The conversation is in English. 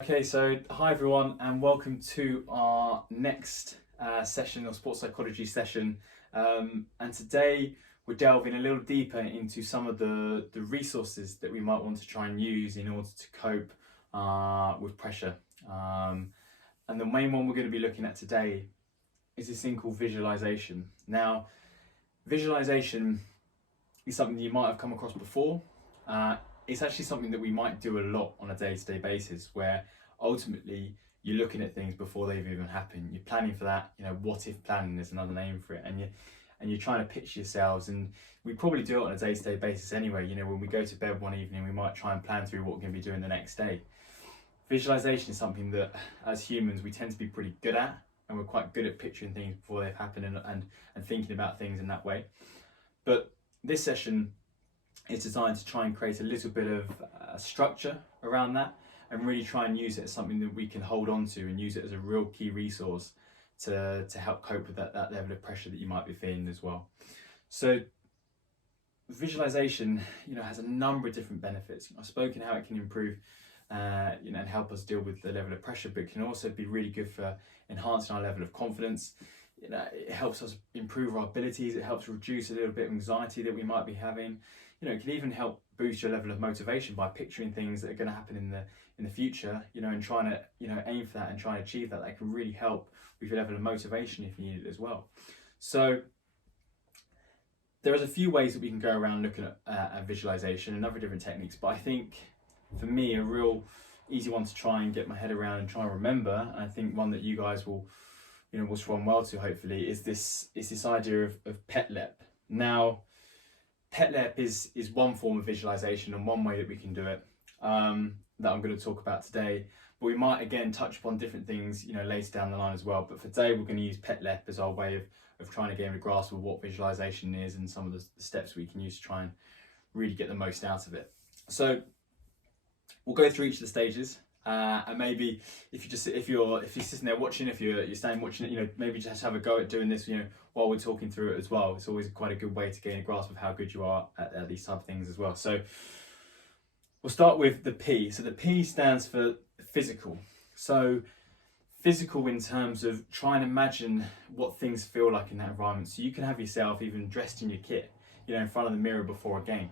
Okay, so hi everyone and welcome to our next session or sports psychology session, and today we're delving a little deeper into some of the resources that we might want to try and use in order to cope with pressure, and the main one we're going to be looking at today is this thing called visualization. Now, visualization is something you might have come across before. It's actually something that we might do a lot on a day-to-day basis, where ultimately you're looking at things before they've even happened. You're planning for that, what if planning is another name for it, and you're trying to picture yourselves. And we probably do it on a day-to-day basis anyway. When we go to bed one evening, we might try and plan through what we're going to be doing the next day. Visualization is something that, as humans, we tend to be pretty good at, and we're quite good at picturing things before they've happened and thinking about things in that way. But this session is designed to try and create a little bit of structure around that, and really try and use it as something that we can hold on to and use it as a real key resource to help cope with that level of pressure that you might be feeling as well. So visualization, has a number of different benefits. I've spoken how it can improve, and help us deal with the level of pressure, but it can also be really good for enhancing our level of confidence. It helps us improve our abilities. It helps reduce a little bit of anxiety that we might be having. It can even help boost your level of motivation by picturing things that are going to happen in the future, and trying to, aim for that and try and achieve that. That can really help with your level of motivation if you need it as well. So there's a few ways that we can go around looking at visualization and other different techniques, but I think for me a real easy one to try and get my head around and try and remember, and I think one that you guys will respond well to hopefully, is this idea of PETLEP. Now, PETLEP is one form of visualization and one way that we can do it, that I'm going to talk about today. But we might again touch upon different things later down the line as well. But for today we're going to use PETLEP as our way of trying to gain a grasp of what visualization is and some of the steps we can use to try and really get the most out of it. So we'll go through each of the stages. And maybe if you're sitting there watching, if you're standing watching it, maybe just have a go at doing this, while we're talking through it as well. It's always quite a good way to gain a grasp of how good you are at these type of things as well. So we'll start with the P. So the P stands for physical. So physical in terms of trying to imagine what things feel like in that environment. So you can have yourself even dressed in your kit, in front of the mirror before a game.